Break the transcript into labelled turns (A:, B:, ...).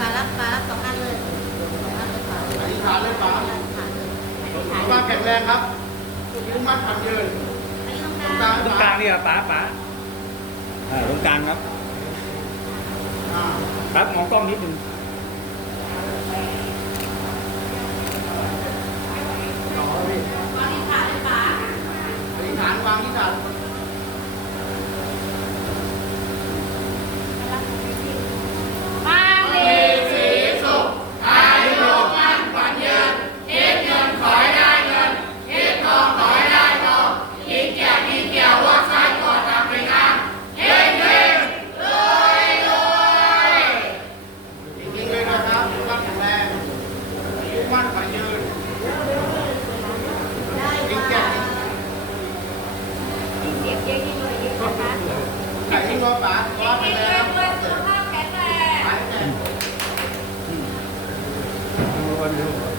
A: ปลารับปลารับสองอันเลยสองอันเลยปลา
B: อธิษฐานเลยป๋า
A: อธิษฐานเลยอธิษฐาน
B: สุขภาพแข็งแรงครับมุ่งมั่นพันยืน
A: อันนี้ต้อง
B: ตรงก
A: กา
B: ลาง
A: ร
C: ตรงกลางนี่ครับป๋าป๋าอ่าตรงกลางครับ
B: อ่า
C: ครับมองกล้องนิดนึง
B: อ Thank you.